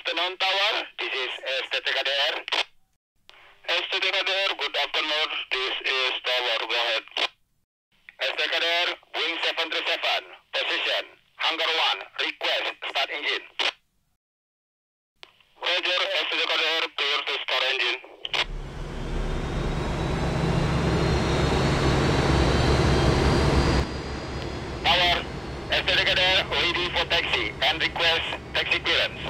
afternoon, Tower. This is STTKDR. STTKDR, good afternoon. This is Tower. Go ahead. STTKDR, Boeing 737. Position, Hangar 1. Request, start engine. Roger, STTKDR, clear to start engine. Tower, STTKDR, ready for taxi and request taxi clearance.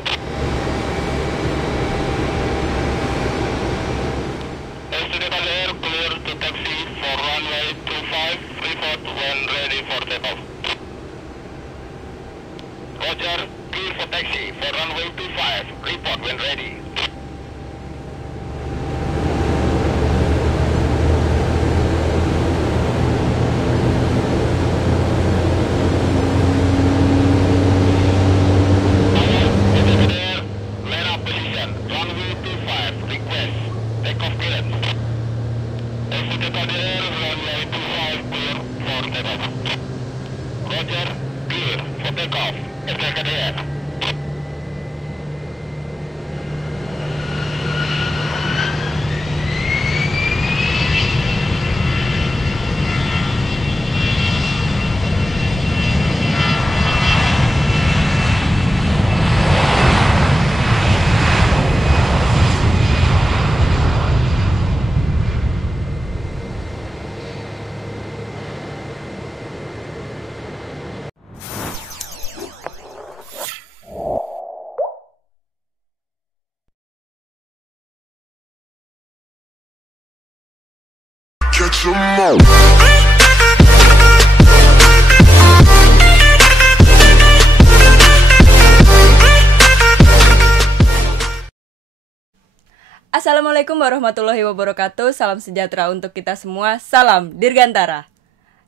STTKDR, clear to taxi for runway 25, report when ready for takeoff. Roger, clear for taxi for runway 25, report when ready. Catch 'em all. Assalamualaikum warahmatullahi wabarakatuh. Salam sejahtera untuk kita semua. Salam Dirgantara.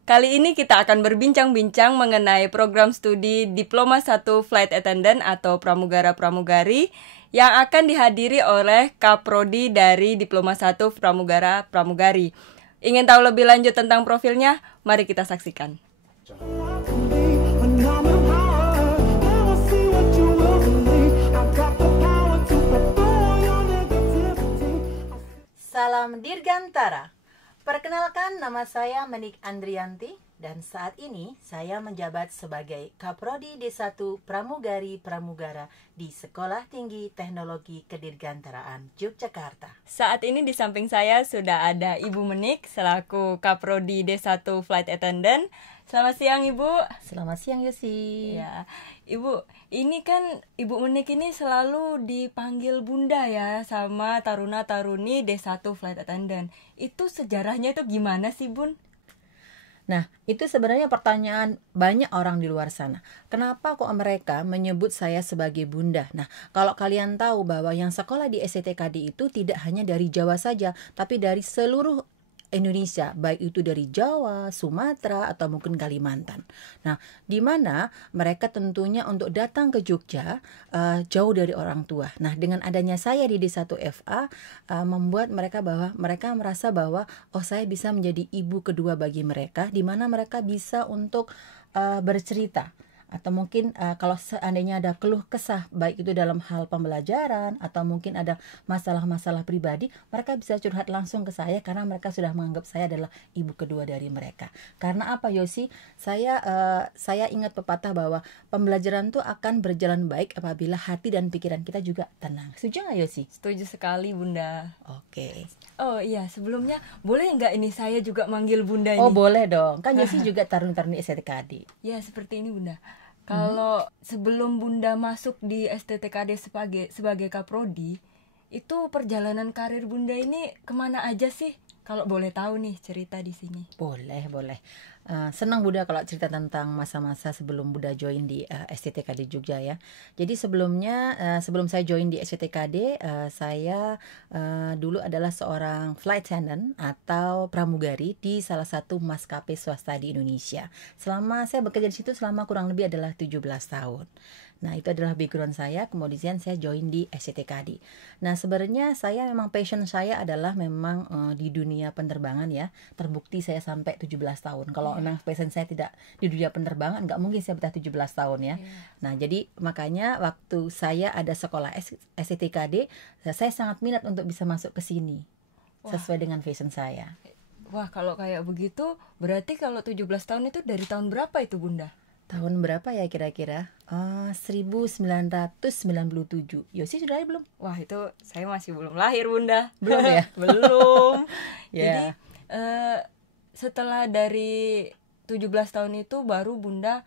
Kali ini kita akan berbincang-bincang mengenai program studi Diploma 1 Flight Attendant atau Pramugara-Pramugari yang akan dihadiri oleh Kaprodi dari Diploma 1 Pramugara-Pramugari. Ingin tahu lebih lanjut tentang profilnya? Mari kita saksikan. Salam Dirgantara. Perkenalkan, nama saya Menik Andrianti dan saat ini saya menjabat sebagai Kaprodi D1 Pramugari Pramugara di Sekolah Tinggi Teknologi Kedirgantaraan Yogyakarta. Saat ini di samping saya sudah ada Ibu Menik selaku Kaprodi D1 Flight Attendant. Selamat siang Ibu. Selamat siang Yosi. Ya, Ibu, ini kan Ibu Menik ini selalu dipanggil Bunda ya sama taruna-taruni D1 Flight Attendant. Itu sejarahnya itu gimana sih Bun? Nah, itu sebenarnya pertanyaan banyak orang di luar sana. Kenapa kok mereka menyebut saya sebagai Bunda? Nah, kalau kalian tahu bahwa yang sekolah di STTKD itu tidak hanya dari Jawa saja, tapi dari seluruh Indonesia, baik itu dari Jawa, Sumatera, atau mungkin Kalimantan. Nah, di mana mereka tentunya untuk datang ke Jogja jauh dari orang tua. Nah, dengan adanya saya di D1FA membuat mereka merasa bahwa saya bisa menjadi ibu kedua bagi mereka, di mana mereka bisa untuk bercerita. Atau mungkin kalau seandainya ada keluh kesah, baik itu dalam hal pembelajaran atau mungkin ada masalah-masalah pribadi, mereka bisa curhat langsung ke saya karena mereka sudah menganggap saya adalah ibu kedua dari mereka. Karena apa Yosi? Saya ingat pepatah bahwa pembelajaran itu akan berjalan baik apabila hati dan pikiran kita juga tenang. Setuju nggak Yosi? Setuju sekali Bunda. Oke. Oh iya, sebelumnya boleh nggak ini saya juga manggil Bunda ini? Oh boleh dong, kan Yosi juga taruna-taruni STTKD. Ya seperti ini Bunda. Kalau sebelum Bunda masuk di STTKD sebagai Kaprodi, itu perjalanan karir Bunda ini kemana aja sih? Kalau boleh tahu nih cerita di sini. Boleh. Senang Bunda kalau cerita tentang masa-masa sebelum Bunda join di STTKD Jogja ya. Jadi sebelumnya, sebelum saya join di STTKD, saya dulu adalah seorang flight attendant atau pramugari di salah satu maskapai swasta di Indonesia. Saya bekerja di situ selama kurang lebih adalah 17 tahun. Nah, itu adalah background saya, kemudian saya join di SCTKD. Nah, sebenarnya saya memang passion saya adalah memang di dunia penerbangan ya. Terbukti saya sampai 17 tahun. Kalau memang passion saya tidak di dunia penerbangan, nggak mungkin saya betah 17 tahun ya. Nah, jadi makanya waktu saya ada sekolah SCTKD, saya sangat minat untuk bisa masuk ke sini. Sesuai dengan passion saya. Wah, kalau kayak begitu, berarti kalau 17 tahun itu dari tahun berapa itu, Bunda? Tahun berapa ya kira-kira? 1997. Yosi sudah lahir belum? Wah, itu saya masih belum lahir, Bunda. Belum ya? Belum. Jadi, Ya. setelah dari 17 tahun itu baru Bunda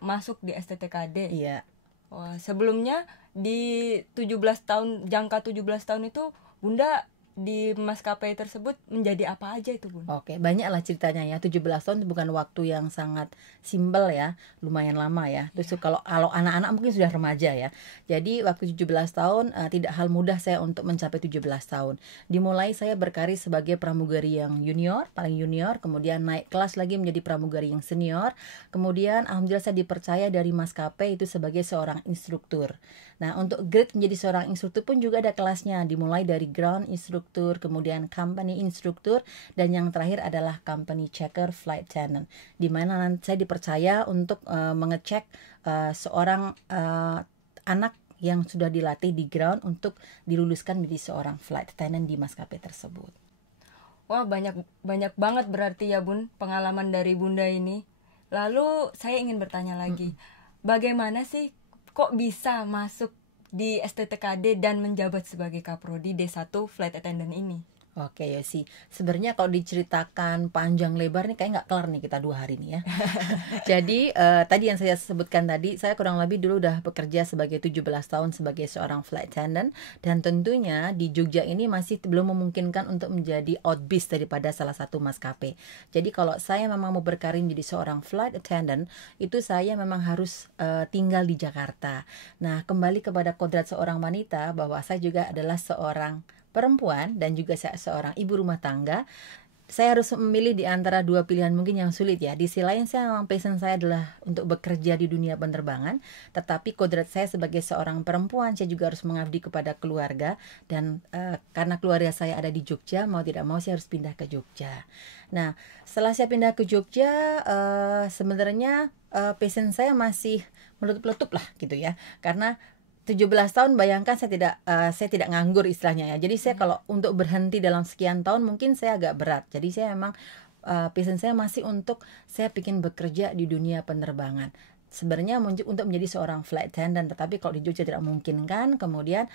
masuk di STTKD. Iya. Wah, sebelumnya di 17 tahun, jangka 17 tahun itu Bunda di maskapai tersebut menjadi apa aja itu, Bun? Oke, banyak lah ceritanya ya. 17 tahun itu bukan waktu yang sangat simpel ya, lumayan lama ya. Terus kalau anak-anak mungkin sudah remaja ya. Jadi waktu 17 tahun tidak hal mudah saya untuk mencapai 17 tahun. Dimulai saya berkarir sebagai pramugari yang junior, paling junior, kemudian naik kelas lagi menjadi pramugari yang senior. Kemudian alhamdulillah saya dipercaya dari maskapai itu sebagai seorang instruktur. Nah, untuk grade menjadi seorang instruktur pun juga ada kelasnya, dimulai dari ground instruktur, kemudian company instruktur, dan yang terakhir adalah company checker flight attendant, di mana saya dipercaya untuk mengecek seorang anak yang sudah dilatih di ground untuk diluluskan menjadi seorang flight attendant di maskapai tersebut. Wah, banyak banget berarti ya, Bun, pengalaman dari Bunda ini. Lalu saya ingin bertanya lagi, bagaimana sih kok bisa masuk di STTKD dan menjabat sebagai Kaprodi D1 Flight Attendant ini? Oke Yosi, sebenarnya kalau diceritakan panjang lebar nih kayak nggak kelar nih kita 2 hari nih ya. Jadi tadi yang saya sebutkan tadi, saya kurang lebih dulu udah bekerja sebagai 17 tahun sebagai seorang flight attendant, dan tentunya di Jogja ini masih belum memungkinkan untuk menjadi outbis daripada salah satu maskapai. Jadi kalau saya memang mau berkarir menjadi seorang flight attendant, itu saya memang harus tinggal di Jakarta. Nah, kembali kepada kodrat seorang wanita bahwa saya juga adalah seorang perempuan dan juga saya seorang ibu rumah tangga. Saya harus memilih di antara dua pilihan mungkin yang sulit ya. Di sisi lain saya memang passion saya adalah untuk bekerja di dunia penerbangan, tetapi kodrat saya sebagai seorang perempuan, saya juga harus mengabdi kepada keluarga, dan karena keluarga saya ada di Jogja, mau tidak mau saya harus pindah ke Jogja. Nah, setelah saya pindah ke Jogja, sebenarnya passion saya masih meletup-letup lah gitu ya, karena 17 tahun bayangkan saya tidak nganggur istilahnya ya. Jadi saya kalau untuk berhenti dalam sekian tahun mungkin saya agak berat. Jadi saya memang passion saya masih untuk saya ingin bekerja di dunia penerbangan. Sebenarnya untuk menjadi seorang flight attendant, tetapi kalau di Jogja tidak mungkin kan. Kemudian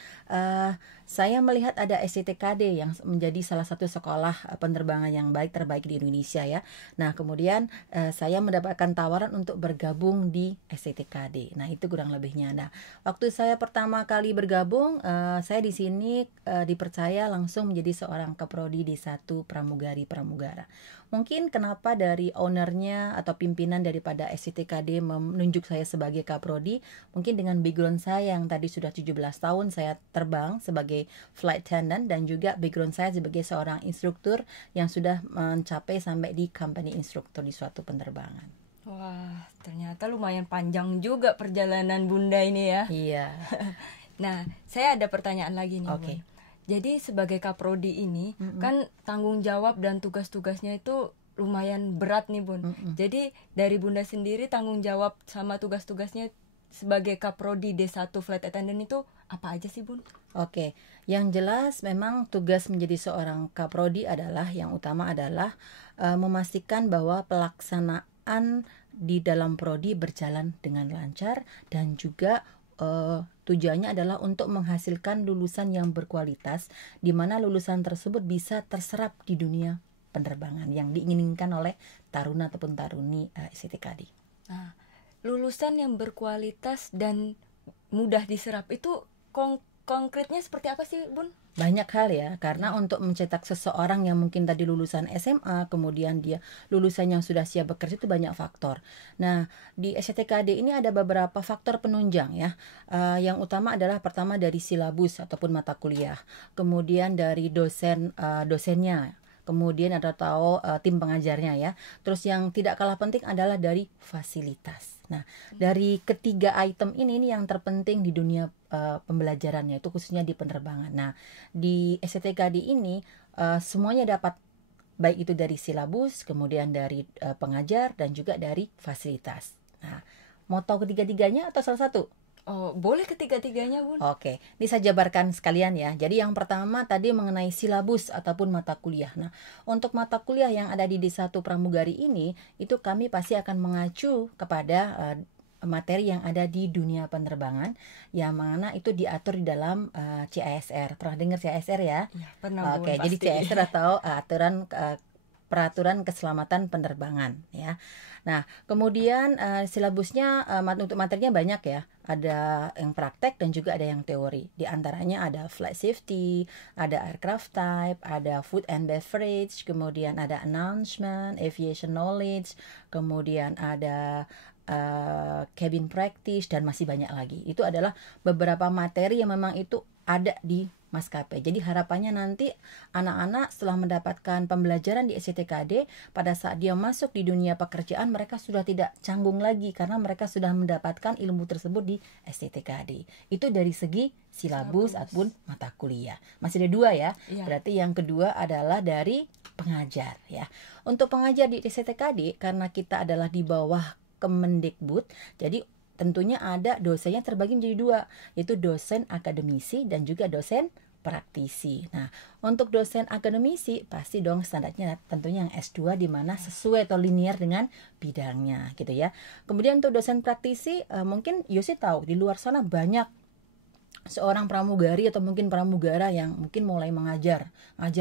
saya melihat ada SCTKD yang menjadi salah satu sekolah penerbangan yang terbaik di Indonesia ya. Nah, kemudian saya mendapatkan tawaran untuk bergabung di SCTKD. Nah, itu kurang lebihnya. Nah, waktu saya pertama kali bergabung, saya di sini dipercaya langsung menjadi seorang Kaprodi D1 pramugara. Mungkin kenapa dari ownernya atau pimpinan daripada SCTKD menunjuk saya sebagai Kaprodi, mungkin dengan background saya yang tadi sudah 17 tahun saya terbang sebagai flight attendant, dan juga background saya sebagai seorang instruktur yang sudah mencapai sampai di company instruktur di suatu penerbangan. Wah, ternyata lumayan panjang juga perjalanan Bunda ini ya. Iya. Nah, saya ada pertanyaan lagi nih, Oke. Bun. Jadi sebagai Kaprodi ini kan tanggung jawab dan tugas-tugasnya itu lumayan berat nih, Bun. Jadi dari Bunda sendiri tanggung jawab sama tugas-tugasnya sebagai Kaprodi D1 Flight Attendant itu apa aja sih, Bun? Oke, yang jelas memang tugas menjadi seorang Kaprodi adalah yang utama adalah memastikan bahwa pelaksanaan di dalam prodi berjalan dengan lancar, dan juga tujuannya adalah untuk menghasilkan lulusan yang berkualitas, di mana lulusan tersebut bisa terserap di dunia penerbangan yang diinginkan oleh taruna ataupun taruni SCTKD. Nah, lulusan yang berkualitas dan mudah diserap itu konkretnya seperti apa sih, Bun? Banyak hal ya, karena untuk mencetak seseorang yang mungkin tadi lulusan SMA, kemudian dia lulusan yang sudah siap bekerja, itu banyak faktor. Nah, di SCTKD ini ada beberapa faktor penunjang ya. Yang utama adalah pertama dari silabus ataupun mata kuliah, kemudian dari dosennya, kemudian ada tim pengajarnya ya. Terus yang tidak kalah penting adalah dari fasilitas. Nah, dari ketiga item ini yang terpenting di dunia pembelajarannya itu khususnya di penerbangan. Nah, di STTKD ini semuanya dapat, baik itu dari silabus, kemudian dari pengajar dan juga dari fasilitas. Nah, mau tahu ketiga-tiganya atau salah satu? Oh, boleh ketiga-tiganya, Bun. Oke, ini saya jabarkan sekalian ya. Jadi yang pertama tadi mengenai silabus ataupun mata kuliah. Nah, untuk mata kuliah yang ada di D1 Pramugari ini, itu kami pasti akan mengacu kepada materi yang ada di dunia penerbangan, yang mana itu diatur di dalam CASR. Pernah dengar CASR ya? Ya, pernah, Bun, Oke, jadi pasti. CASR atau peraturan keselamatan penerbangan ya. Nah, kemudian silabusnya untuk materinya banyak ya. Ada yang praktek dan juga ada yang teori. Di antaranya ada flight safety, ada aircraft type, ada food and beverage, kemudian ada announcement, aviation knowledge, kemudian ada cabin practice dan masih banyak lagi. Itu adalah beberapa materi yang memang itu ada di maskapai. Jadi harapannya nanti anak-anak setelah mendapatkan pembelajaran di STTKD, pada saat dia masuk di dunia pekerjaan mereka sudah tidak canggung lagi karena mereka sudah mendapatkan ilmu tersebut di STTKD. Itu dari segi silabus ataupun mata kuliah. Masih ada 2 ya. Iya. Berarti yang kedua adalah dari pengajar ya. Untuk pengajar di STTKD karena kita adalah di bawah Kemendikbud, jadi tentunya ada dosennya terbagi menjadi 2, yaitu dosen akademisi dan juga dosen praktisi. Nah, untuk dosen akademisi pasti dong standarnya tentunya yang S2 di mana sesuai atau linear dengan bidangnya gitu ya. Kemudian untuk dosen praktisi mungkin Yosi tahu di luar sana banyak seorang pramugari atau mungkin pramugara yang mungkin mulai ngajar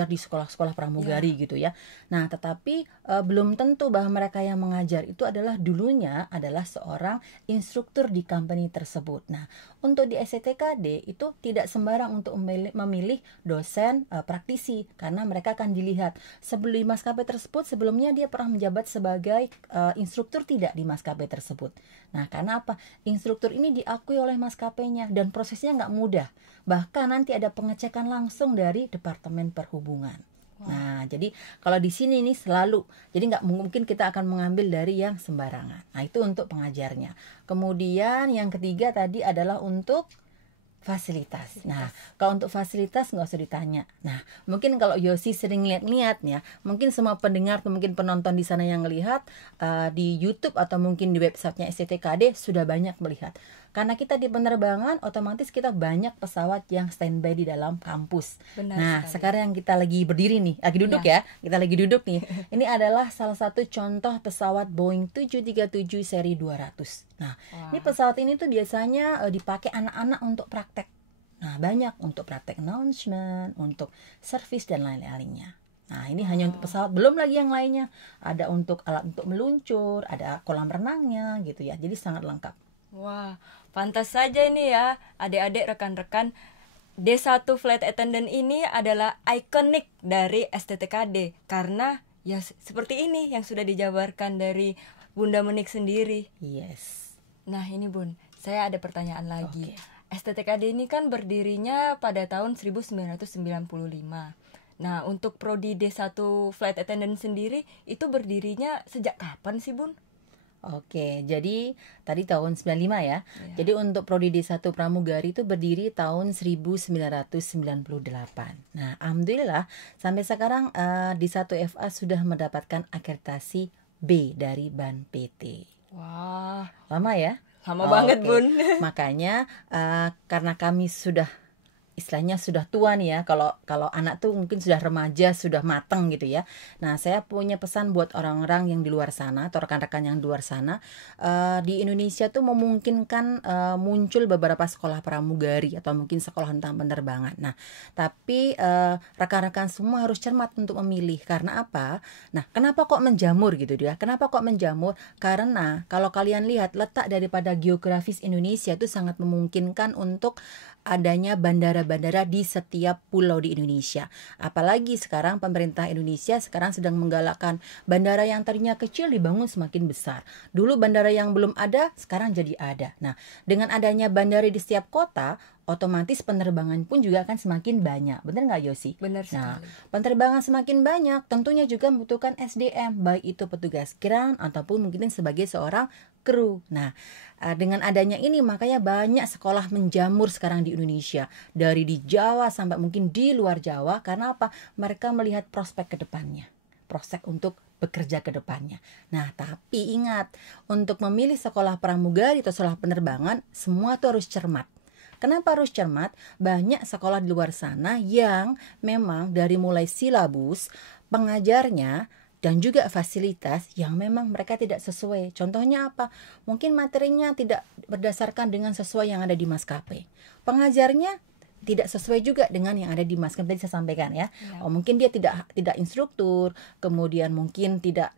di sekolah-sekolah pramugari gitu ya. Nah, tetapi belum tentu bahwa mereka yang mengajar itu adalah dulunya adalah seorang instruktur di company tersebut. Nah, untuk di STTKD itu tidak sembarang untuk memilih dosen praktisi karena mereka akan dilihat sebelum maskapai tersebut sebelumnya dia pernah menjabat sebagai instruktur tidak di maskapai tersebut. Nah, karena apa? Instruktur ini diakui oleh maskapainya dan prosesnya nggak mudah. Bahkan nanti ada pengecekan langsung dari Departemen Perhubungan. Nah, jadi kalau di sini nih selalu, jadi nggak mungkin kita akan mengambil dari yang sembarangan. Nah, itu untuk pengajarnya. Kemudian yang ketiga tadi adalah untuk fasilitas. Nah, kalau untuk fasilitas nggak usah ditanya. Nah, mungkin kalau Yosi sering lihat-lihat ya, mungkin semua pendengar atau mungkin penonton di sana yang melihat di YouTube atau mungkin di websitenya STTKD sudah banyak melihat. Karena kita di penerbangan, otomatis kita banyak pesawat yang standby di dalam kampus. Benar Nah, sekali. sekarang yang kita lagi berdiri nih, lagi duduk ya, kita lagi duduk nih. Ini adalah salah satu contoh pesawat Boeing 737 seri 200. Nah, ini pesawat ini tuh biasanya dipakai anak-anak untuk praktek. Nah, banyak untuk praktek announcement, untuk service dan lain-lainnya. Nah, ini hanya untuk pesawat, belum lagi yang lainnya. Ada untuk alat untuk meluncur, ada kolam renangnya gitu ya. Jadi sangat lengkap. Wah, pantas saja ini ya, adik-adik rekan-rekan. D1 Flight Attendant ini adalah ikonik dari STTKD karena ya seperti ini yang sudah dijabarkan dari Bunda Menik sendiri. Yes. Nah, ini Bun, saya ada pertanyaan lagi. Oke. STTKD ini kan berdirinya pada tahun 1995. Nah, untuk prodi D1 Flight Attendant sendiri itu berdirinya sejak kapan sih, Bun? Oke, jadi tadi tahun 95 ya. Jadi untuk Prodi D1 Pramugari itu berdiri tahun 1998. Nah, alhamdulillah sampai sekarang D1FA sudah mendapatkan akreditasi B dari BAN PT. Wah, Lama ya? lama banget, Oke. Bun. Makanya karena kami sudah istilahnya sudah tua nih ya, kalau anak tuh mungkin sudah remaja, sudah matang gitu ya. Nah, saya punya pesan buat orang-orang yang di luar sana atau rekan-rekan yang di luar sana, di Indonesia tuh memungkinkan muncul beberapa sekolah pramugari atau mungkin sekolah tentang penerbangan. Nah, tapi rekan-rekan semua harus cermat untuk memilih. Karena apa? Nah, kenapa kok menjamur gitu ya? Kenapa kok menjamur? Karena kalau kalian lihat letak daripada geografis Indonesia itu sangat memungkinkan untuk adanya bandara-bandara di setiap pulau di Indonesia. Apalagi sekarang pemerintah Indonesia sekarang sedang menggalakkan bandara yang tadinya kecil dibangun semakin besar. Dulu bandara yang belum ada, sekarang jadi ada. Nah, dengan adanya bandara di setiap kota, otomatis penerbangan pun juga akan semakin banyak. Benar nggak Yosi? Benar Nah, sekali. penerbangan semakin banyak, tentunya juga membutuhkan SDM, baik itu petugas ground ataupun mungkin sebagai seorang kru. Nah, dengan adanya ini makanya banyak sekolah menjamur sekarang di Indonesia, dari di Jawa sampai mungkin di luar Jawa. Karena apa? Mereka melihat prospek ke depannya, prospek untuk bekerja ke depannya. Nah, tapi ingat, untuk memilih sekolah pramugari atau sekolah penerbangan, semua tuh harus cermat. Kenapa harus cermat? Banyak sekolah di luar sana yang memang dari mulai silabus, pengajarnya, dan juga fasilitas yang memang mereka tidak sesuai. Contohnya apa? Mungkin materinya tidak berdasarkan dengan sesuai yang ada di maskapai. Pengajarnya tidak sesuai juga dengan yang ada di maskapai, tadi saya sampaikan ya. Mungkin dia tidak instruktur, kemudian mungkin tidak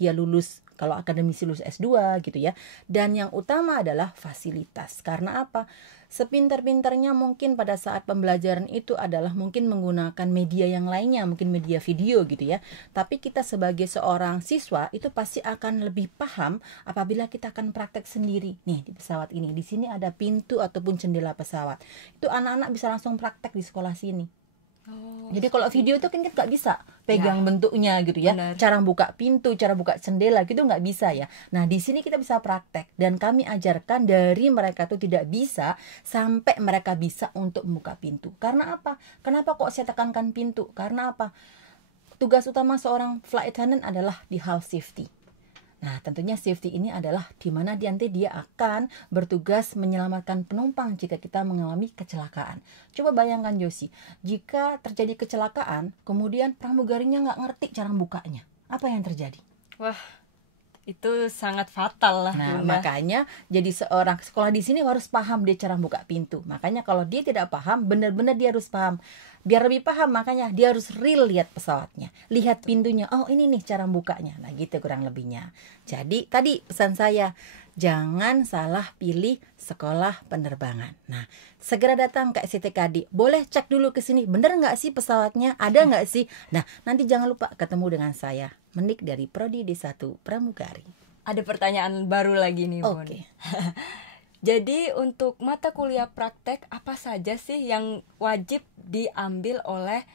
dia lulus, kalau akademisi lulus S2 gitu ya. Dan yang utama adalah fasilitas. Karena apa? Sepintar-pintarnya mungkin pada saat pembelajaran itu adalah mungkin menggunakan media yang lainnya, mungkin media video gitu ya. Tapi kita sebagai seorang siswa itu pasti akan lebih paham apabila kita akan praktek sendiri. Nih di pesawat ini, di sini ada pintu ataupun jendela pesawat. Itu anak-anak bisa langsung praktek di sekolah sini. Jadi kalau video itu kan kita nggak bisa pegang bentuknya gitu ya. Benar. Cara buka pintu, cara buka jendela gitu nggak bisa ya. Nah di sini kita bisa praktek dan kami ajarkan dari mereka tuh tidak bisa sampai mereka bisa untuk membuka pintu. Karena apa? Kenapa kok saya tekankan pintu? Karena apa? Tugas utama seorang flight attendant adalah di hal safety. Nah, tentunya safety ini adalah di mana nanti dia akan bertugas menyelamatkan penumpang jika kita mengalami kecelakaan. Coba bayangkan Yosi, jika terjadi kecelakaan, kemudian pramugarinya nggak ngerti cara bukanya, apa yang terjadi? Wah, itu sangat fatal lah. Nah, Bunda. makanya jadi seorang sekolah di sini harus paham dia cara buka pintu. Makanya kalau dia tidak paham, benar-benar dia harus paham. Biar lebih paham, makanya dia harus real lihat pesawatnya, lihat pintunya. Oh, ini nih cara bukanya. Nah, gitu kurang lebihnya. Jadi, tadi pesan saya, jangan salah pilih sekolah penerbangan. Nah, segera datang ke STKD. Boleh cek dulu ke sini, bener nggak sih pesawatnya? Ada nggak sih? Nah, nanti jangan lupa ketemu dengan saya, Menik dari Prodi D1 Pramugari. Ada pertanyaan baru lagi nih, Bun. Oke. Jadi untuk mata kuliah praktek apa saja sih yang wajib diambil oleh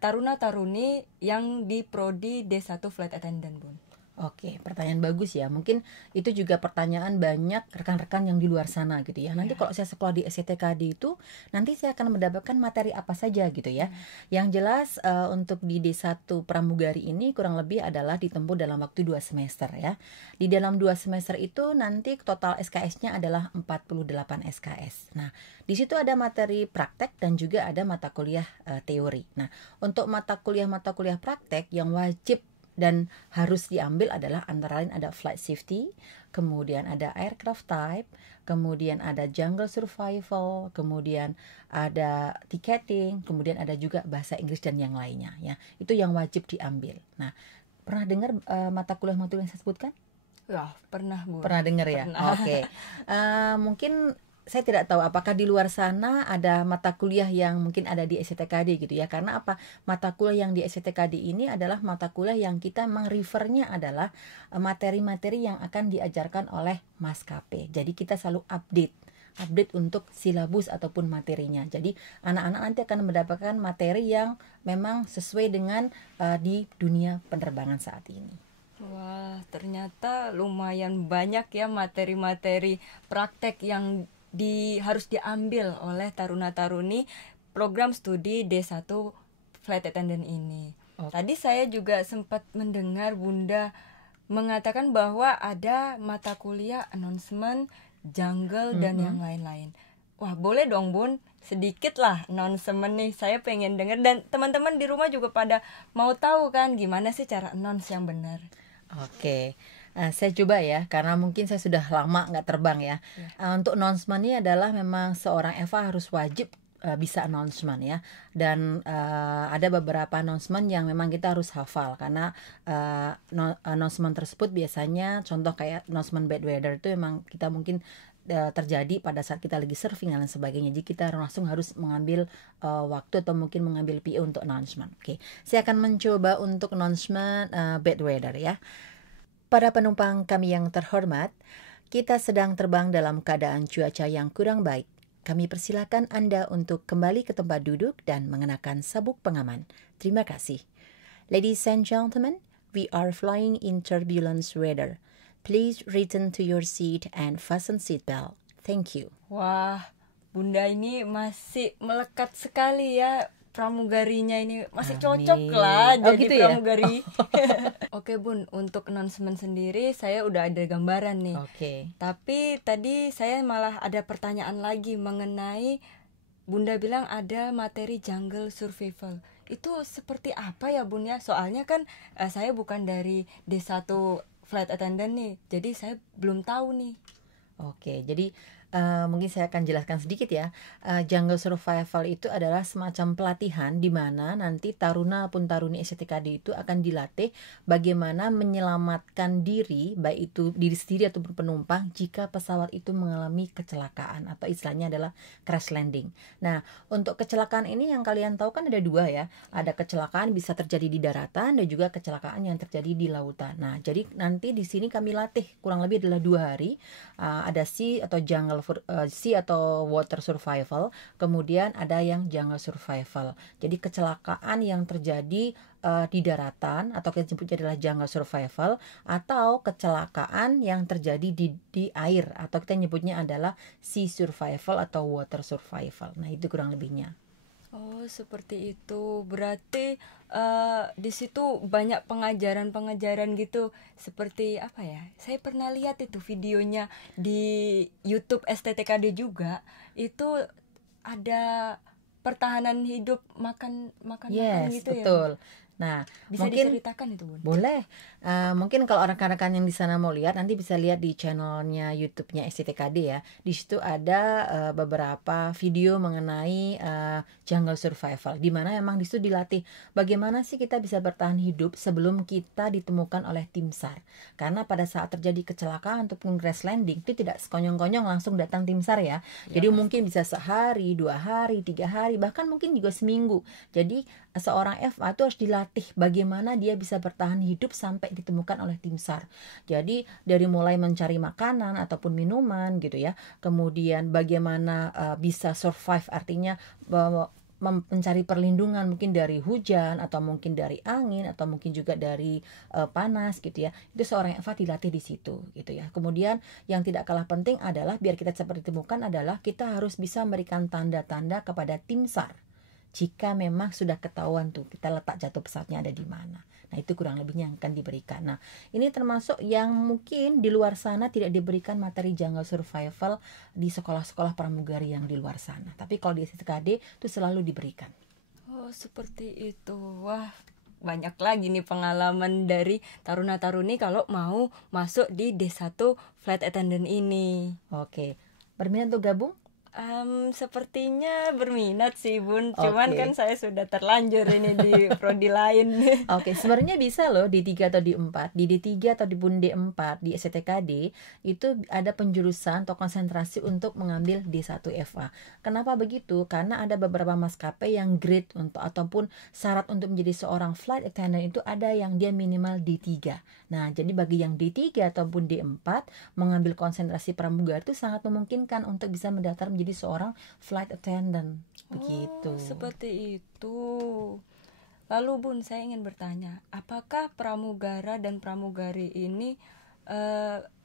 taruna-taruni yang di Prodi D1 Flight Attendant, Bun? Oke, pertanyaan bagus ya. Mungkin itu juga pertanyaan banyak rekan-rekan yang di luar sana gitu ya. Nanti kalau saya sekolah di STKD itu, nanti saya akan mendapatkan materi apa saja gitu ya. Yang jelas untuk di D1 Pramugari ini kurang lebih adalah ditempuh dalam waktu 2 semester ya. Di dalam 2 semester itu nanti total SKS-nya adalah 48 SKS. Nah, di situ ada materi praktek dan juga ada mata kuliah teori. Nah, untuk mata kuliah praktek yang wajib dan harus diambil adalah antara lain ada flight safety, kemudian ada aircraft type, kemudian ada jungle survival, kemudian ada ticketing, kemudian ada juga bahasa Inggris dan yang lainnya ya. Itu yang wajib diambil. Nah, pernah dengar mata kuliah yang saya sebutkan? Ya, pernah, Bu. Pernah dengar ya? Pernah. Oke. Mungkin saya tidak tahu apakah di luar sana ada mata kuliah yang mungkin ada di STKD gitu ya. Karena apa? Mata kuliah yang di STKD ini adalah mata kuliah yang kita memang refernya adalah materi-materi yang akan diajarkan oleh maskapai. Jadi kita selalu update untuk silabus ataupun materinya. Jadi anak-anak nanti akan mendapatkan materi yang memang sesuai dengan di dunia penerbangan saat ini. Wah, ternyata lumayan banyak ya materi-materi praktek yang harus diambil oleh taruna-taruni program studi D1 Flight Attendant ini. Tadi saya juga sempat mendengar Bunda mengatakan bahwa ada mata kuliah announcement, jungle, dan yang lain-lain. Wah, boleh dong Bun, sedikit lah announcement nih. Saya pengen dengar dan teman-teman di rumah juga pada mau tahu kan gimana sih cara announce yang benar. Oke. Saya coba ya, karena mungkin saya sudah lama nggak terbang ya. Untuk announcement ini adalah memang seorang Eva harus wajib bisa announcement ya. Dan ada beberapa announcement yang memang kita harus hafal karena announcement tersebut biasanya contoh kayak announcement bad weather itu memang kita mungkin terjadi pada saat kita lagi surfing dan lain sebagainya. Jadi kita langsung harus mengambil waktu atau mungkin mengambil PO untuk announcement. Oke, saya akan mencoba untuk announcement bad weather ya. Para penumpang kami yang terhormat, kita sedang terbang dalam keadaan cuaca yang kurang baik. kami persilakan Anda untuk kembali ke tempat duduk dan mengenakan sabuk pengaman. Terima kasih. Ladies and gentlemen, we are flying in turbulence weather. Please return to your seat and fasten seatbelt. Thank you. Wah, Bunda ini masih melekat sekali ya. Pramugarinya ini masih cocok lah jadi gitu ya? pramugari. Oke Bun, untuk announcement sendiri saya udah ada gambaran nih. Oke. Tapi tadi saya malah ada pertanyaan lagi mengenai Bunda bilang ada materi jungle survival. Itu seperti apa ya Bun ya? Soalnya kan saya bukan dari D1 flight attendant nih. Jadi saya belum tahu nih. Oke, jadi mungkin saya akan jelaskan sedikit ya. Jungle survival itu adalah semacam pelatihan di mana nanti taruna pun taruni STKD itu akan dilatih bagaimana menyelamatkan diri, baik itu diri sendiri ataupun penumpang jika pesawat itu mengalami kecelakaan atau istilahnya adalah crash landing. Nah, untuk kecelakaan ini yang kalian tahu kan ada dua ya. Ada kecelakaan bisa terjadi di daratan dan juga kecelakaan yang terjadi di lautan. Nah, jadi nanti di sini kami latih kurang lebih adalah 2 hari. Ada sea atau jungle sea atau water survival, kemudian ada yang jungle survival. Jadi kecelakaan yang terjadi di daratan atau kita sebutnya adalah jungle survival, atau kecelakaan yang terjadi di air atau kita nyebutnya adalah sea survival atau water survival. Nah, itu kurang lebihnya. Oh, seperti itu. Berarti di situ banyak pengajaran-pengajaran gitu. Seperti apa ya? Saya pernah lihat itu videonya di YouTube STTKD juga. Itu ada pertahanan hidup makan gitu ya. Betul. Nah, Bisa mungkin diceritakan itu, Bun? boleh. Mungkin kalau rekan-rekan yang di sana mau lihat, nanti bisa lihat di channelnya YouTube-nya STTKD ya. Di situ ada beberapa video mengenai jungle survival, di mana memang di situ dilatih bagaimana sih kita bisa bertahan hidup sebelum kita ditemukan oleh tim SAR. Karena pada saat terjadi kecelakaan ataupun crash landing itu tidak sekonyong-konyong langsung datang tim SAR ya. Jadi mungkin bisa sehari, 2 hari, 3 hari, bahkan mungkin juga seminggu. Jadi seorang FA itu harus dilatih bagaimana dia bisa bertahan hidup sampai ditemukan oleh tim SAR. Jadi dari mulai mencari makanan ataupun minuman gitu ya, kemudian bagaimana bisa survive, artinya mencari perlindungan mungkin dari hujan atau mungkin dari angin atau mungkin juga dari panas gitu ya. Itu seorang FA dilatih di situ gitu ya. Kemudian yang tidak kalah penting adalah biar kita cepat ditemukan adalah kita harus bisa memberikan tanda-tanda kepada tim SAR. Jika memang sudah ketahuan tuh kita letak jatuh pesawatnya ada di mana. Nah, itu kurang lebihnya yang akan diberikan. Nah, ini termasuk yang mungkin di luar sana tidak diberikan materi jungle survival di sekolah-sekolah pramugari yang di luar sana. Tapi kalau di STKD itu selalu diberikan. Oh, seperti itu. Wah, banyak lagi nih pengalaman dari taruna-taruni kalau mau masuk di D1 flight attendant ini. Oke. Berminat untuk gabung? Sepertinya berminat sih Bun, cuman kan saya sudah terlanjur ini di prodi lain. Oke, sebenarnya bisa loh di 3 atau di 4, di D3 atau di D4 di STKD itu ada penjurusan atau konsentrasi untuk mengambil D1 FA. Kenapa begitu? Karena ada beberapa maskapai yang grade untuk ataupun syarat untuk menjadi seorang flight attendant itu ada yang dia minimal D3. Nah, jadi bagi yang D3 ataupun D4 mengambil konsentrasi pramugari itu sangat memungkinkan untuk bisa mendaftar menjadi seorang flight attendant. Begitu. Oh, seperti itu. Lalu Bun, saya ingin bertanya, apakah pramugara dan pramugari ini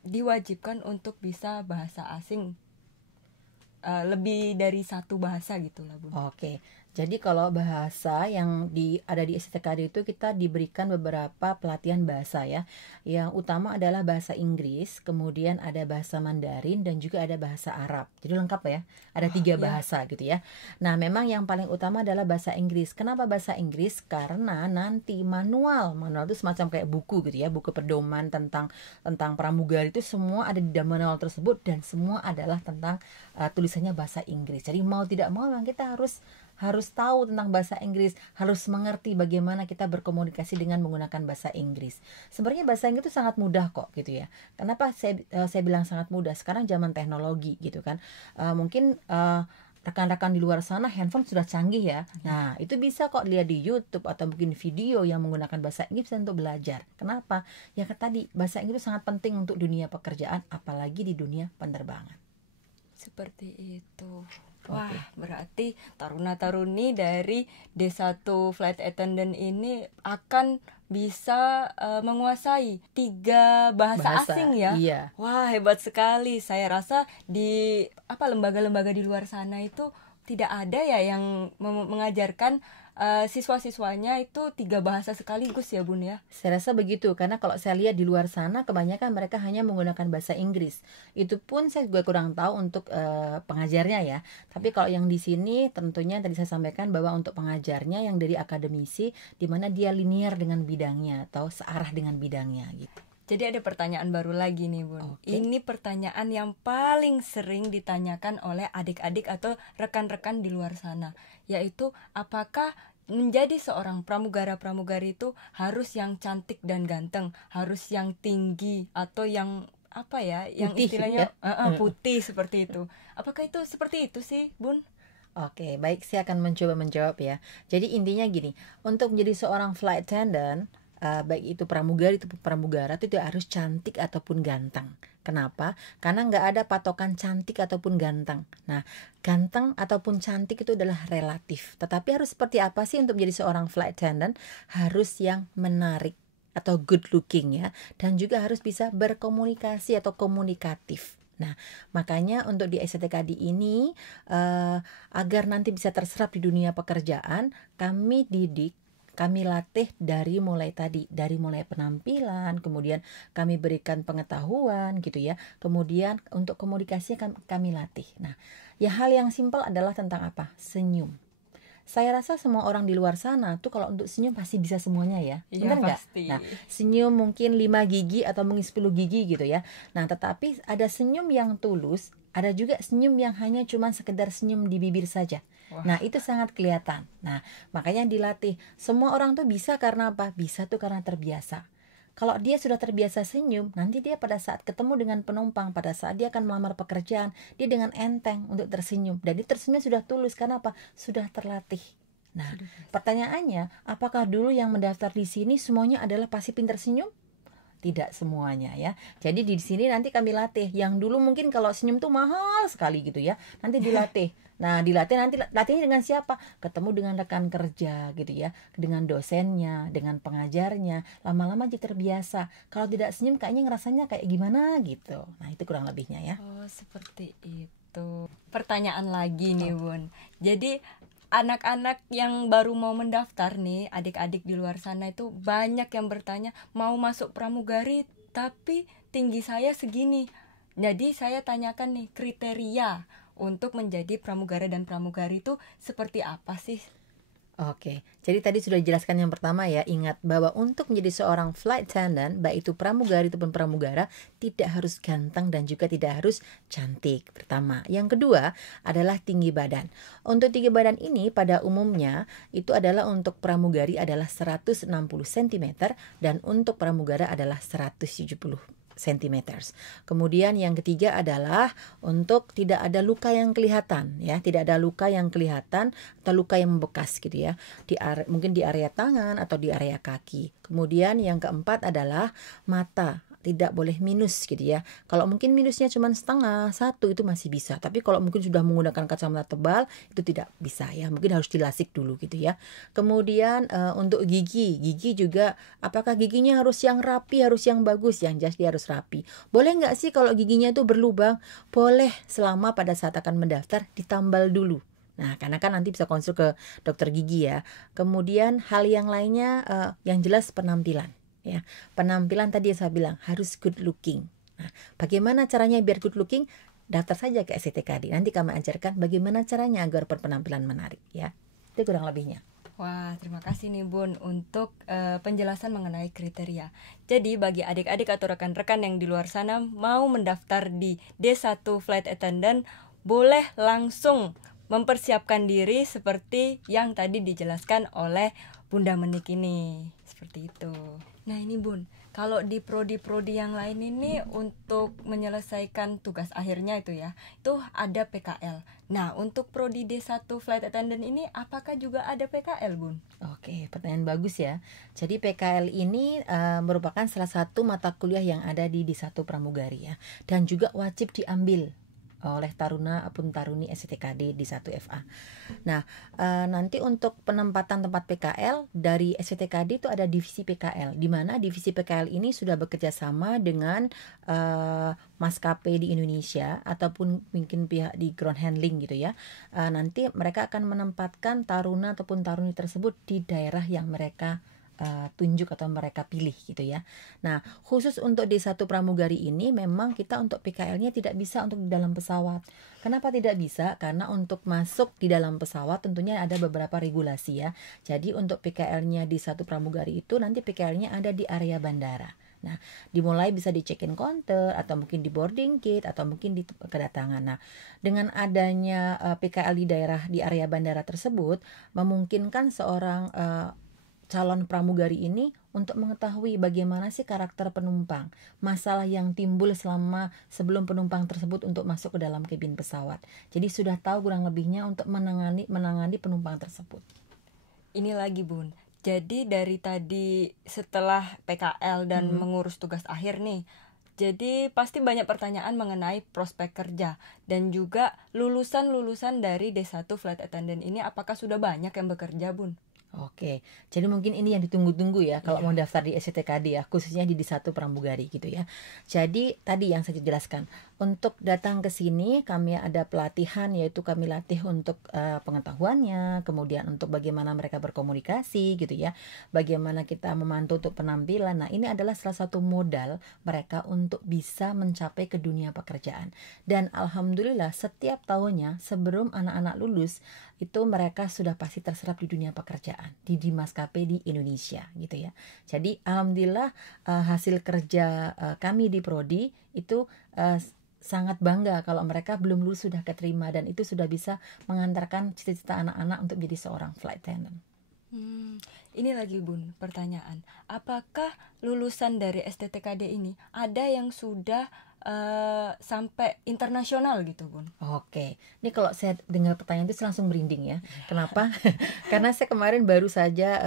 diwajibkan untuk bisa bahasa asing? Lebih dari 1 bahasa gitu lah Bun. Oke. Jadi kalau bahasa yang ada di STKD itu kita diberikan beberapa pelatihan bahasa ya. Yang utama adalah bahasa Inggris, kemudian ada bahasa Mandarin dan juga ada bahasa Arab. Jadi lengkap ya. Ada 3 bahasa gitu ya. Nah, memang yang paling utama adalah bahasa Inggris. Kenapa bahasa Inggris? Karena nanti manual itu semacam kayak buku gitu ya, buku pedoman tentang pramugari itu semua ada di dalam manual tersebut dan semua adalah tentang tulisannya bahasa Inggris. Jadi mau tidak mau memang kita harus tahu tentang bahasa Inggris, harus mengerti bagaimana kita berkomunikasi dengan menggunakan bahasa Inggris. Sebenarnya bahasa Inggris itu sangat mudah kok gitu ya. Kenapa saya bilang sangat mudah? Sekarang zaman teknologi gitu kan. Mungkin rekan-rekan di luar sana handphone sudah canggih ya. Nah, itu bisa kok lihat di YouTube atau mungkin video yang menggunakan bahasa Inggris untuk belajar. Kenapa? Ya tadi bahasa Inggris sangat penting untuk dunia pekerjaan, apalagi di dunia penerbangan. Seperti itu. Wah, Oke. berarti taruna-taruni dari D1 Flight Attendant ini akan bisa menguasai 3 bahasa asing ya. Iya. Wah, hebat sekali. Saya rasa di lembaga-lembaga di luar sana itu tidak ada ya yang mengajarkan siswa-siswanya itu 3 bahasa sekaligus ya Bun ya. Saya rasa begitu, karena kalau saya lihat di luar sana kebanyakan mereka hanya menggunakan bahasa Inggris. Itu pun saya juga kurang tahu untuk pengajarnya ya. Tapi kalau yang di sini tentunya tadi saya sampaikan bahwa untuk pengajarnya yang dari akademisi, di mana dia linear dengan bidangnya atau searah dengan bidangnya gitu. Jadi ada pertanyaan baru lagi nih Bun. Oke. Ini pertanyaan yang paling sering ditanyakan oleh adik-adik atau rekan-rekan di luar sana, yaitu apakah menjadi seorang pramugara-pramugari itu harus yang cantik dan ganteng, harus yang tinggi atau yang yang Putih, istilahnya ya? putih seperti itu. Apakah itu seperti itu sih Bun? Oke, baik, saya akan mencoba menjawab ya. Jadi intinya gini, untuk menjadi seorang flight attendant, baik itu pramugari ataupun pramugara, itu tidak harus cantik ataupun ganteng. Kenapa? Karena nggak ada patokan cantik ataupun ganteng. Nah, ganteng ataupun cantik itu adalah relatif. Tetapi harus seperti apa sih untuk menjadi seorang flight attendant? Harus yang menarik atau good looking ya, dan juga harus bisa berkomunikasi atau komunikatif. Nah, makanya untuk di STKD ini agar nanti bisa terserap di dunia pekerjaan, kami didik, kami latih dari mulai penampilan, kemudian kami berikan pengetahuan gitu ya. Kemudian untuk komunikasi kami latih. Nah, ya hal yang simpel adalah tentang apa? Senyum. Saya rasa semua orang di luar sana tuh kalau untuk senyum pasti bisa semuanya ya. Iya, Benar nggak? pasti. Nah, senyum mungkin 5 gigi atau mungkin 10 gigi gitu ya. Nah, tetapi ada senyum yang tulus, ada juga senyum yang hanya cuma sekedar senyum di bibir saja. Wah. Nah, itu sangat kelihatan. Nah, makanya dilatih. Semua orang tuh bisa karena apa? Bisa tuh karena terbiasa. Kalau dia sudah terbiasa senyum, nanti dia pada saat ketemu dengan penumpang, pada saat dia akan melamar pekerjaan, dia dengan enteng untuk tersenyum. Dan dia tersenyum sudah tulus, karena apa? Sudah terlatih. Nah, pertanyaannya, apakah dulu yang mendaftar di sini semuanya adalah pasti pintar senyum? Tidak semuanya ya. Jadi di sini nanti kami latih. Yang dulu mungkin kalau senyum tuh mahal sekali gitu ya. Nanti dilatih. Nah, dilatih nanti latihnya dengan siapa? Ketemu dengan rekan kerja gitu ya. Dengan dosennya, dengan pengajarnya. Lama-lama jadi terbiasa. Kalau tidak senyum kayaknya ngerasanya kayak gimana gitu. Nah, itu kurang lebihnya ya. Oh, seperti itu. Pertanyaan lagi nih Bun. Jadi anak-anak yang baru mau mendaftar nih, adik-adik di luar sana itu banyak yang bertanya mau masuk pramugari tapi tinggi saya segini. Jadi saya tanyakan nih, kriteria untuk menjadi pramugara dan pramugari itu seperti apa sih? Oke, jadi tadi sudah dijelaskan yang pertama ya. Ingat bahwa untuk menjadi seorang flight attendant, baik itu pramugari ataupun pramugara, tidak harus ganteng dan juga tidak harus cantik. Pertama, yang kedua adalah tinggi badan. Untuk tinggi badan ini pada umumnya itu adalah untuk pramugari adalah 160 cm dan untuk pramugara adalah 170 cm. Kemudian yang ketiga adalah untuk tidak ada luka yang kelihatan ya, tidak ada luka yang kelihatan atau luka yang membekas gitu ya, mungkin di area tangan atau di area kaki. Kemudian yang keempat adalah mata, tidak boleh minus gitu ya. Kalau mungkin minusnya cuma setengah, 1 itu masih bisa. Tapi kalau mungkin sudah menggunakan kacamata tebal itu tidak bisa ya. Mungkin harus dilasik dulu gitu ya. Kemudian untuk gigi juga apakah giginya harus yang rapi, harus yang bagus? Yang jelas dia harus rapi. Boleh nggak sih kalau giginya itu berlubang? Boleh, selama pada saat akan mendaftar ditambal dulu. Nah, karena kan nanti bisa konsul ke dokter gigi ya. Kemudian hal yang lainnya yang jelas penampilan. Ya, penampilan tadi yang saya bilang harus good looking. Nah, bagaimana caranya biar good looking? Daftar saja ke STKD. Nanti kami ajarkan bagaimana caranya agar berpenampilan menarik ya. Itu kurang lebihnya. Wah, terima kasih nih Bun untuk penjelasan mengenai kriteria. Jadi bagi adik-adik atau rekan-rekan yang di luar sana mau mendaftar di D1 Flight Attendant, boleh langsung mempersiapkan diri seperti yang tadi dijelaskan oleh Bunda Menik ini. Seperti itu. Nah ini Bun, kalau di prodi-prodi yang lain ini untuk menyelesaikan tugas akhirnya itu ya, itu ada PKL. Nah untuk prodi D1 Flight Attendant ini apakah juga ada PKL Bun? Oke, pertanyaan bagus ya. Jadi PKL ini merupakan salah satu mata kuliah yang ada di D1 Pramugari ya, dan juga wajib diambil. oleh taruna ataupun taruni STTKD di 1FA. Nah, nanti untuk penempatan tempat PKL dari STTKD itu ada divisi PKL, di mana divisi PKL ini sudah bekerja sama dengan maskapai di Indonesia ataupun mungkin pihak di ground handling gitu ya. Nanti mereka akan menempatkan taruna ataupun taruni tersebut di daerah yang mereka tunjuk atau mereka pilih gitu ya. Nah, khusus untuk D1 pramugari ini memang kita untuk PKL-nya tidak bisa untuk di dalam pesawat. Kenapa tidak bisa? Karena untuk masuk di dalam pesawat tentunya ada beberapa regulasi ya. Jadi untuk PKL-nya D1 pramugari itu nanti PKL-nya ada di area bandara. Nah, dimulai bisa di check-in counter atau mungkin di boarding gate atau mungkin di kedatangan. Nah, dengan adanya PKL di daerah di area bandara tersebut memungkinkan seorang calon pramugari ini untuk mengetahui bagaimana sih karakter penumpang, masalah yang timbul sebelum penumpang tersebut untuk masuk ke dalam kabin pesawat. Jadi sudah tahu kurang lebihnya untuk menangani penumpang tersebut. Ini lagi Bun, jadi dari tadi setelah PKL dan mengurus tugas akhir nih, jadi pasti banyak pertanyaan mengenai prospek kerja dan juga lulusan dari D1 Flight Attendant ini apakah sudah banyak yang bekerja Bun? Oke, jadi mungkin ini yang ditunggu-tunggu ya kalau mau daftar di STTKD ya, khususnya di D1 pramugari gitu ya. Jadi tadi yang saya jelaskan, untuk datang ke sini kami ada pelatihan, yaitu kami latih untuk pengetahuannya, kemudian untuk bagaimana mereka berkomunikasi gitu ya, bagaimana kita memantau untuk penampilan. Nah, ini adalah salah satu modal mereka untuk bisa mencapai ke dunia pekerjaan. Dan alhamdulillah setiap tahunnya sebelum anak-anak lulus itu mereka sudah pasti terserap di dunia pekerjaan di maskapai di Indonesia gitu ya. Jadi alhamdulillah hasil kerja kami di Prodi itu sangat bangga kalau mereka belum lulus sudah keterima dan itu sudah bisa mengantarkan cita-cita anak-anak untuk menjadi seorang flight attendant. Ini lagi Bun, pertanyaan. Apakah lulusan dari STTKD ini ada yang sudah sampai internasional gitu Bun? Oke, ini kalau saya dengar pertanyaan itu saya langsung merinding ya. Kenapa? Karena saya kemarin baru saja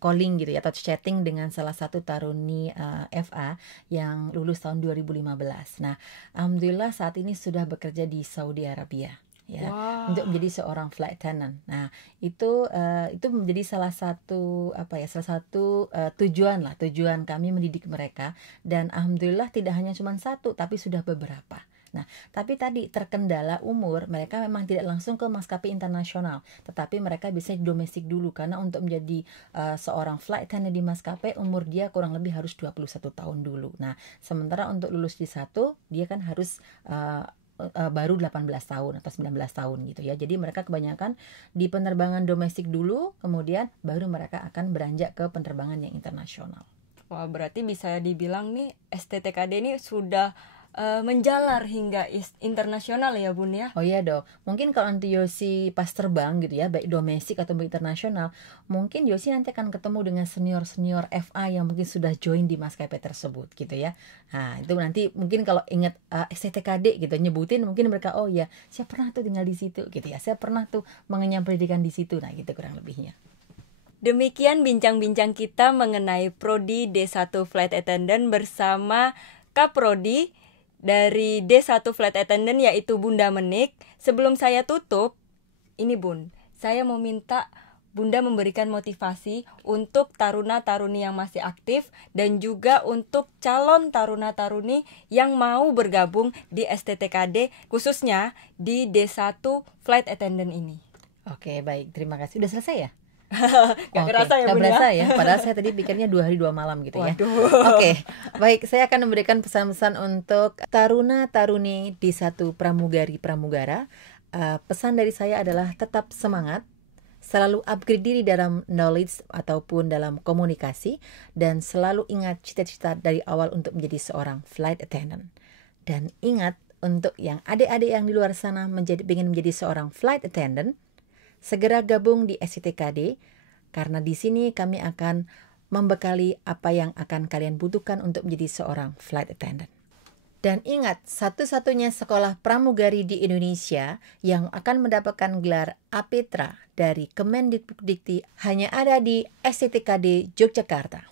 calling gitu ya atau chatting dengan salah satu taruni FA yang lulus tahun 2015. Nah, alhamdulillah saat ini sudah bekerja di Saudi Arabia ya, untuk menjadi seorang flight attendant. Nah, itu menjadi salah satu tujuan kami mendidik mereka, dan alhamdulillah tidak hanya cuma satu tapi sudah beberapa. Nah, tapi tadi terkendala umur, mereka memang tidak langsung ke maskapai internasional, tetapi mereka bisa domestik dulu karena untuk menjadi seorang flight attendant di maskapai umur dia kurang lebih harus 21 tahun dulu. Nah, sementara untuk lulus di satu dia kan harus baru 18 tahun atau 19 tahun gitu ya. Jadi mereka kebanyakan di penerbangan domestik dulu, kemudian baru mereka akan beranjak ke penerbangan yang internasional. Wah, berarti bisa dibilang nih STTKD ini sudah menjalar hingga internasional ya Bun ya? Oh iya dong, mungkin kalau nanti Yosi pas terbang gitu ya, baik domestik atau internasional, mungkin Yosi nanti akan ketemu dengan senior-senior FA yang mungkin sudah join di maskapai tersebut gitu ya. Nah itu nanti mungkin kalau ingat STTKD gitu nyebutin, mungkin mereka oh ya saya pernah tuh tinggal di situ gitu ya, saya pernah tuh mengenyam pendidikan di situ, nah gitu kurang lebihnya. Demikian bincang-bincang kita mengenai Prodi D1 Flight Attendant bersama Kaprodi dari D1 Flight Attendant yaitu Bunda Menik. Sebelum saya tutup, ini Bun, saya mau minta Bunda memberikan motivasi untuk taruna-taruni yang masih aktif dan juga untuk calon taruna-taruni yang mau bergabung di STTKD khususnya di D1 Flight Attendant ini. Oke, baik, terima kasih. Udah selesai ya? Gak kerasa ya Bun ya? Padahal saya tadi pikirnya 2 hari 2 malam gitu ya. Oke, baik, saya akan memberikan pesan-pesan untuk taruna-taruni D1 pramugari-pramugara. Pesan dari saya adalah tetap semangat, selalu upgrade diri dalam knowledge ataupun dalam komunikasi, dan selalu ingat cita-cita dari awal untuk menjadi seorang flight attendant. Dan ingat untuk yang adik-adik yang di luar sana ingin menjadi seorang flight attendant, segera gabung di STTKD karena di sini kami akan membekali apa yang akan kalian butuhkan untuk menjadi seorang flight attendant. Dan ingat, satu-satunya sekolah pramugari di Indonesia yang akan mendapatkan gelar APETRA dari Kemendikbuddikti hanya ada di STTKD Yogyakarta.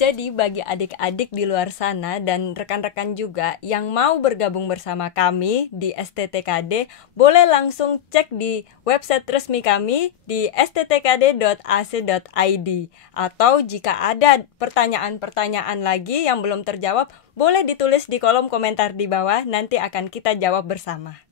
Jadi bagi adik-adik di luar sana dan rekan-rekan juga yang mau bergabung bersama kami di STTKD, boleh langsung cek di website resmi kami di sttkd.ac.id. Atau jika ada pertanyaan-pertanyaan lagi yang belum terjawab, boleh ditulis di kolom komentar di bawah, nanti akan kita jawab bersama.